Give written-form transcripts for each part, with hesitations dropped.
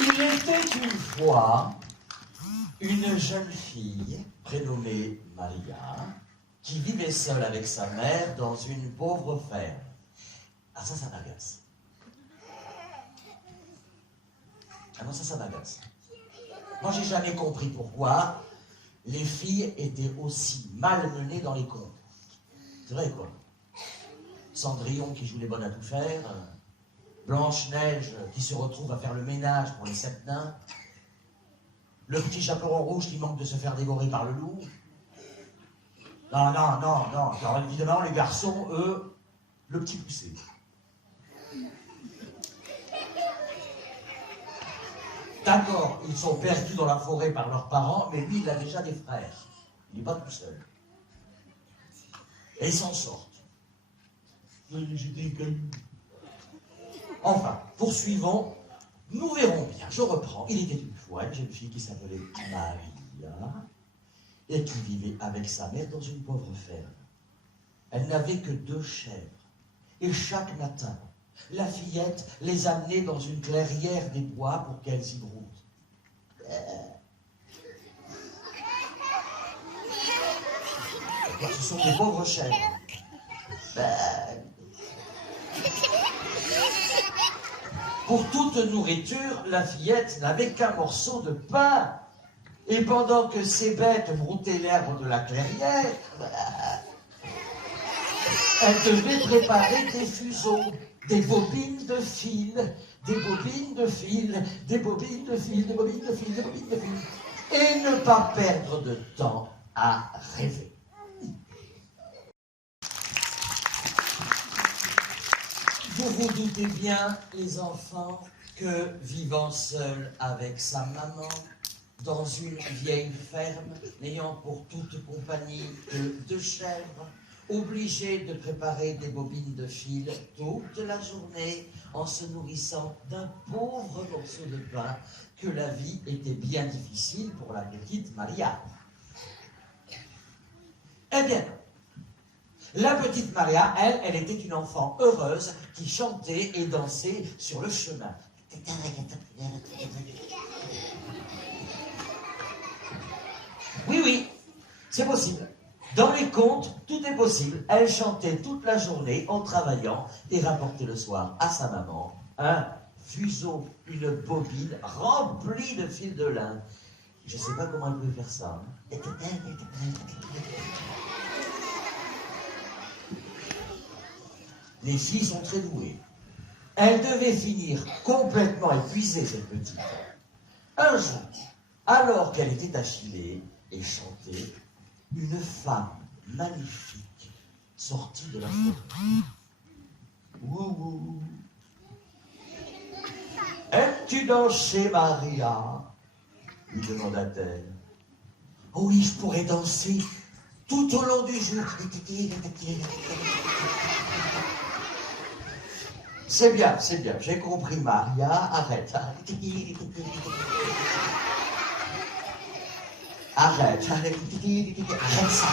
Il était une fois une jeune fille prénommée Maria qui vivait seule avec sa mère dans une pauvre ferme. Ah ça m'agace. Ah non, ça m'agace. Moi, j'ai jamais compris pourquoi les filles étaient aussi malmenées dans les contes. C'est vrai, quoi. Cendrillon qui joue les bonnes à tout faire, Blanche-Neige qui se retrouve à faire le ménage pour les 7 nains, le petit chaperon rouge qui manque de se faire dévorer par le loup. Non. Alors, évidemment, les garçons, eux, le petit poussé. D'accord, ils sont perdus dans la forêt par leurs parents, mais lui, il a déjà des frères. Il n'est pas tout seul. Et ils s'en sortent. Enfin, poursuivons. Nous verrons bien. Je reprends. Il était une fois une jeune fille qui s'appelait Maria et qui vivait avec sa mère dans une pauvre ferme. Elle n'avait que 2 chèvres. Et chaque matin, la fillette les amenait dans une clairière des bois pour qu'elles y broutent. Ce sont des pauvres chèvres. Pour toute nourriture, la fillette n'avait qu'un morceau de pain. Et pendant que ces bêtes broutaient l'herbe de la clairière, elle devait préparer des fuseaux, des bobines de fil, des bobines de fil, des bobines de fil, des bobines de fil, des bobines de fil. Et ne pas perdre de temps à rêver. Vous vous doutez bien, les enfants, que vivant seul avec sa maman, dans une vieille ferme, n'ayant pour toute compagnie que 2 chèvres, obligé de préparer des bobines de fil toute la journée en se nourrissant d'un pauvre morceau de pain, que la vie était bien difficile pour la petite Maria. Eh bien, la petite Maria, elle était une enfant heureuse qui chantait et dansait sur le chemin. Oui, c'est possible. Dans les contes, tout est possible. Elle chantait toute la journée en travaillant et rapportait le soir à sa maman un fuseau, une bobine remplie de fil de lin. Je ne sais pas comment elle pouvait faire ça. Les filles sont très douées. Elle devait finir complètement épuisée, cette petite. Un jour, alors qu'elle était affilée et chantait, une femme magnifique sortit de la forêt. Ouh. Es-tu dansé, Maria? Lui demanda-t-elle. Oh oui, je pourrais danser tout au long du jour. C'est bien, j'ai compris, Maria. Arrête. Arrête ça.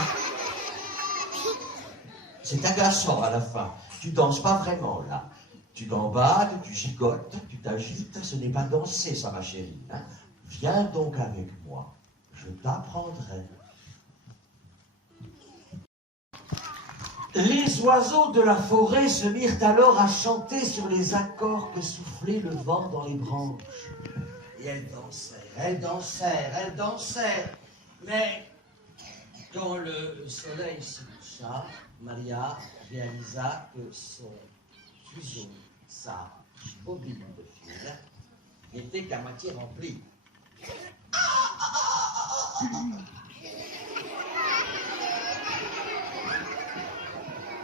C'est agaçant à la fin. Tu danses pas vraiment, là. Tu gambades, tu gigotes, tu t'agites. Ce n'est pas danser, ça, ma chérie. Hein? Viens donc avec moi. Je t'apprendrai. Les oiseaux de la forêt se mirent alors à chanter sur les accords que soufflait le vent dans les branches. Et elles dansèrent. Mais quand le soleil se coucha, Maria réalisa que son fuseau, sa bobine de fil, n'était qu'à moitié remplie.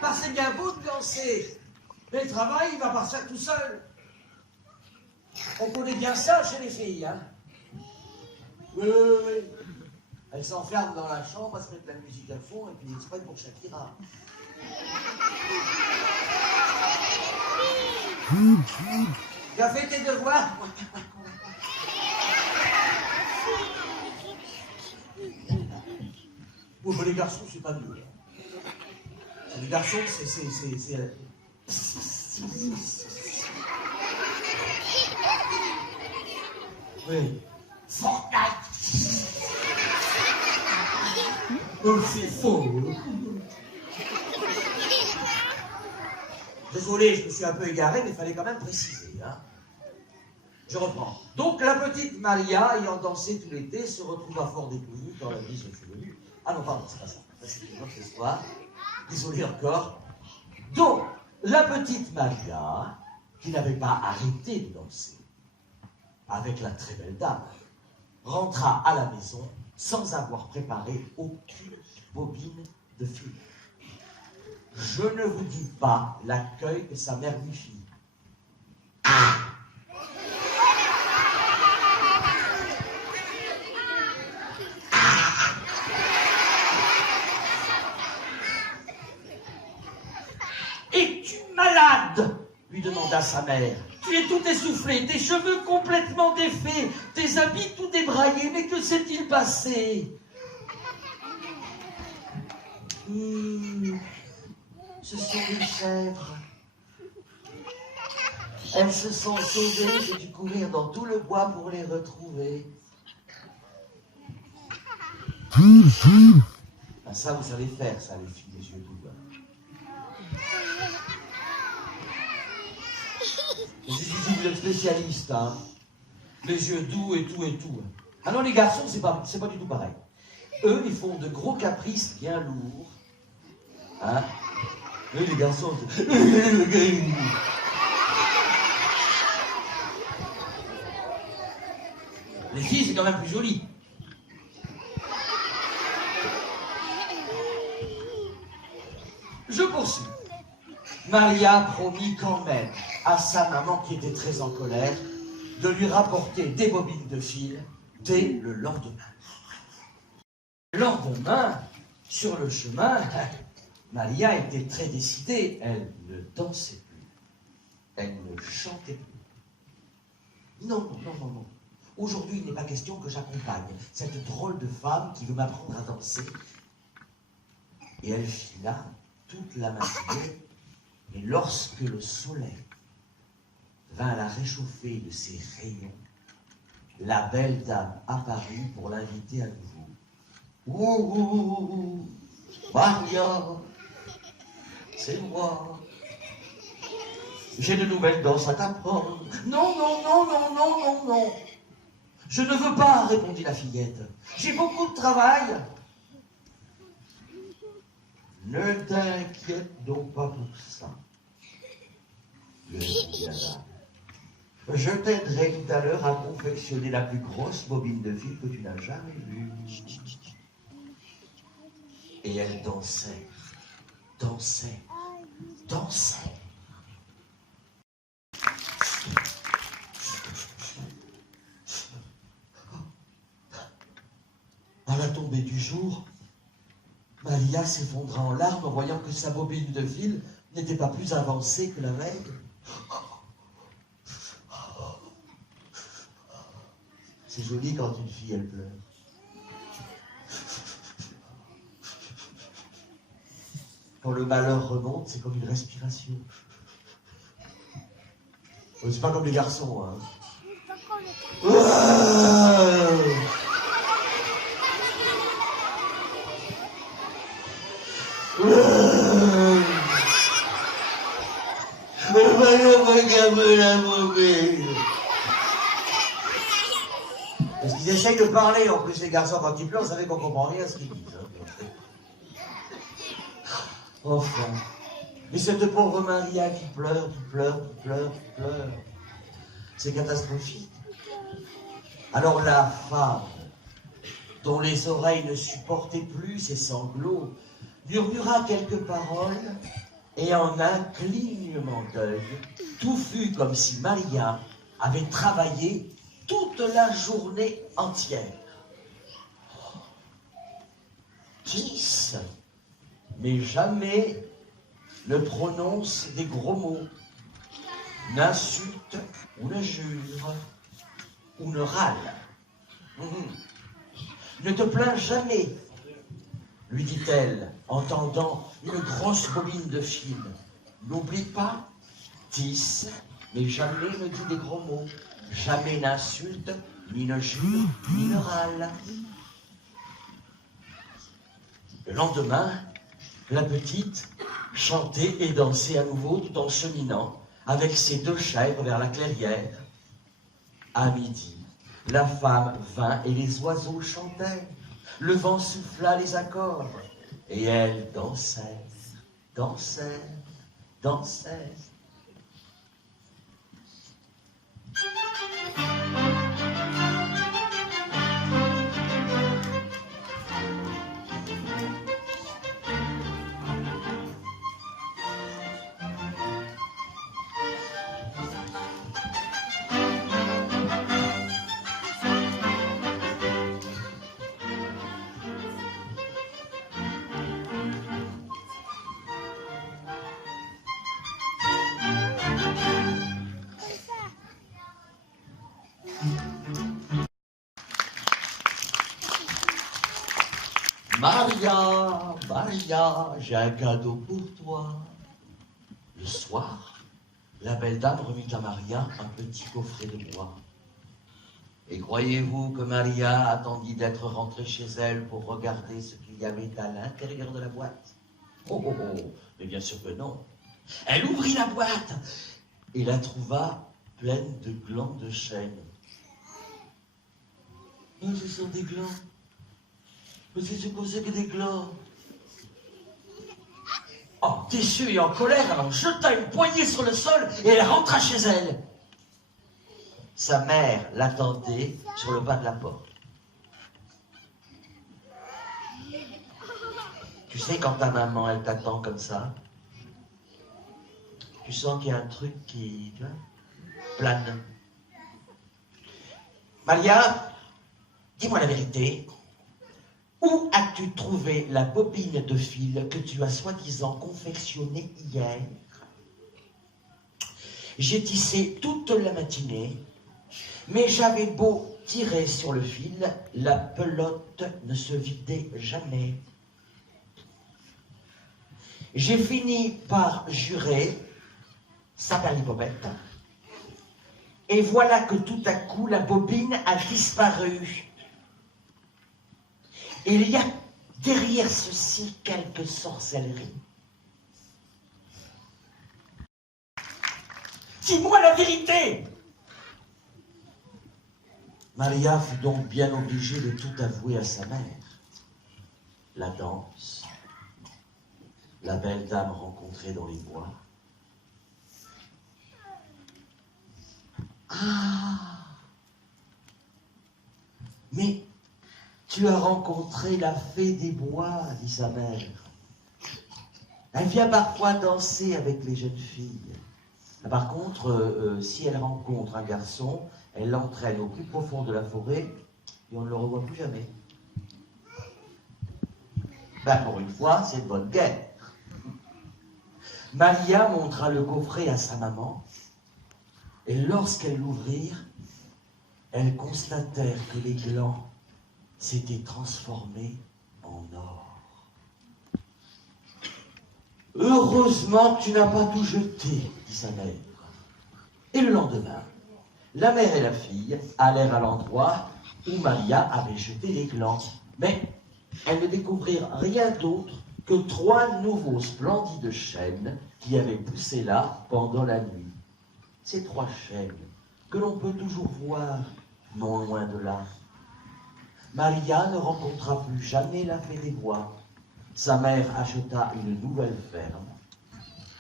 Bah, c'est bien beau de danser, mais le travail, il va pas se faire tout seul. On connaît bien ça chez les filles, hein. Oui. Elles s'enferment dans la chambre, elles se mettent la musique à fond, et puis ils se prennent pour Shakira. Tu as fait tes devoirs? Bon, les garçons, c'est pas mieux. Les garçons, c'est... Oui. Fortnite. Oh, c'est faux. Désolé, je me suis un peu égaré, mais il fallait quand même préciser. Hein. Je reprends. Donc la petite Maria, ayant dansé tout l'été, se retrouva fort dépourvue quand la nuit se fut venue. Ah non, pardon, c'est pas ça. Ça, c'est une autre histoire. Désolé encore. Donc, la petite Maria, qui n'avait pas arrêté de danser avec la très belle dame, rentra à la maison sans avoir préparé aucune bobine de film. Je ne vous dis pas l'accueil que sa mère lui fit. Es-tu malade? Lui demanda sa mère. Tu es tout essoufflé, tes cheveux complètement défaits, tes habits tout débraillés, mais que s'est-il passé? Ce sont les chèvres. Elles se sont sauvées, j'ai dû courir dans tout le bois pour les retrouver. Ah, ça, vous savez faire, ça, les filles des yeux doux. Vous êtes spécialiste, hein. Les yeux doux et tout et tout. Ah non, les garçons, c'est pas du tout pareil. Eux, ils font de gros caprices bien lourds. Hein. Eux, les garçons, les filles, c'est quand même plus joli. Je poursuis. Maria promit quand même à sa maman, qui était très en colère, de lui rapporter des bobines de fil dès le lendemain. Le lendemain, sur le chemin, Maria était très décidée. Elle ne dansait plus. Elle ne chantait plus. Non. Aujourd'hui, il n'est pas question que j'accompagne cette drôle de femme qui veut m'apprendre à danser. Et elle fila toute la matinée. Et lorsque le soleil vint la réchauffer de ses rayons, la belle dame apparut pour l'inviter à nouveau. Ouh, Maria, c'est moi. J'ai de nouvelles danses à t'apprendre. Non. Je ne veux pas, répondit la fillette. J'ai beaucoup de travail. Ne t'inquiète donc pas pour ça, lui répondit la dame. Je t'aiderai tout à l'heure à confectionner la plus grosse bobine de fil que tu n'as jamais vue. Et elle dansait. À la tombée du jour, Maria s'effondra en larmes en voyant que sa bobine de fil n'était pas plus avancée que la veille. C'est joli quand une fille, elle pleure. Quand le malheur remonte, c'est comme une respiration. C'est pas comme les garçons, hein. Parce qu'ils essayent de parler, en plus les garçons quand ils pleurent, vous savez qu'on comprend rien à ce qu'ils disent. Hein. Enfin. Mais cette pauvre Maria qui pleure, c'est catastrophique. Alors la femme, dont les oreilles ne supportaient plus ses sanglots, murmura quelques paroles, et en un clignement d'œil, tout fut comme si Maria avait travaillé toute la journée entière. 10, mais jamais ne prononce des gros mots, n'insulte ou ne jure, ou ne râle. Ne te plains jamais, lui dit-elle, en tendant une grosse bobine de fil. N'oublie pas, 10, mais jamais ne dit des gros mots, jamais n'insulte, ni ne jure, ni ne râle. Le lendemain, la petite chantait et dansait à nouveau tout en cheminant avec ses 2 chèvres vers la clairière. À midi, la femme vint et les oiseaux chantaient. Le vent souffla les accords et elle dansait, dansait, dansait. Maria, Maria, j'ai un cadeau pour toi. Le soir, la belle dame remit à Maria un petit coffret de bois. Et croyez-vous que Maria attendit d'être rentrée chez elle pour regarder ce qu'il y avait à l'intérieur de la boîte? Oh, oh, oh, mais bien sûr que non. Elle ouvrit la boîte et la trouva pleine de glands de chêne. Oh, ce sont des glands. Mais c'est ce que c'est que des glands. Oh, déçue et en colère, elle jeta une poignée sur le sol et elle rentra chez elle. Sa mère l'attendait sur le pas de la porte. Tu sais, quand ta maman, elle t'attend comme ça, tu sens qu'il y a un truc qui, tu vois, plane. Maria, dis-moi la vérité. Où as-tu trouvé la bobine de fil que tu as soi-disant confectionnée hier? J'ai tissé toute la matinée, mais j'avais beau tirer sur le fil, la pelote ne se vidait jamais. J'ai fini par jurer, saperlipopette, et voilà que tout à coup la bobine a disparu. Et il y a derrière ceci quelque sorcellerie. Dis-moi la vérité! Maria fut donc bien obligée de tout avouer à sa mère. La danse, la belle dame rencontrée dans les bois. Ah! Mais tu as rencontré la fée des bois, dit sa mère. Elle vient parfois danser avec les jeunes filles. Par contre, si elle rencontre un garçon, elle l'entraîne au plus profond de la forêt et on ne le revoit plus jamais. Ben, pour une fois, c'est de bonne guerre. Maria montra le coffret à sa maman et lorsqu'elles l'ouvrirent, elles constatèrent que les glands s'était transformé en or. Heureusement que tu n'as pas tout jeté, dit sa mère. Et le lendemain, la mère et la fille allèrent à l'endroit où Maria avait jeté les glands. Mais elles ne découvrirent rien d'autre que 3 nouveaux splendides chênes qui avaient poussé là pendant la nuit. Ces 3 chênes que l'on peut toujours voir non loin de là. Maria ne rencontra plus jamais la fée des bois. Sa mère acheta une nouvelle ferme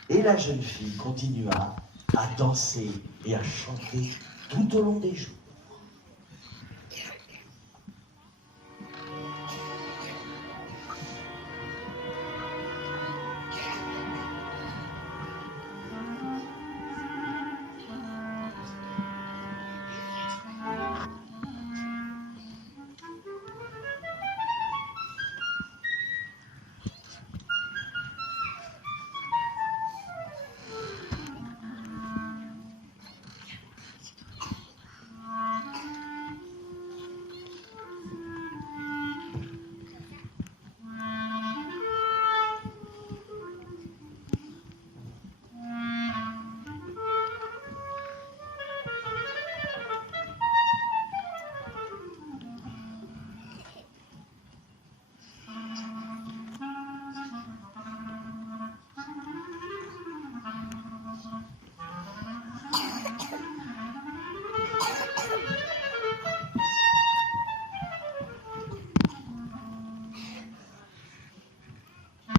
et la jeune fille continua à danser et à chanter tout au long des jours.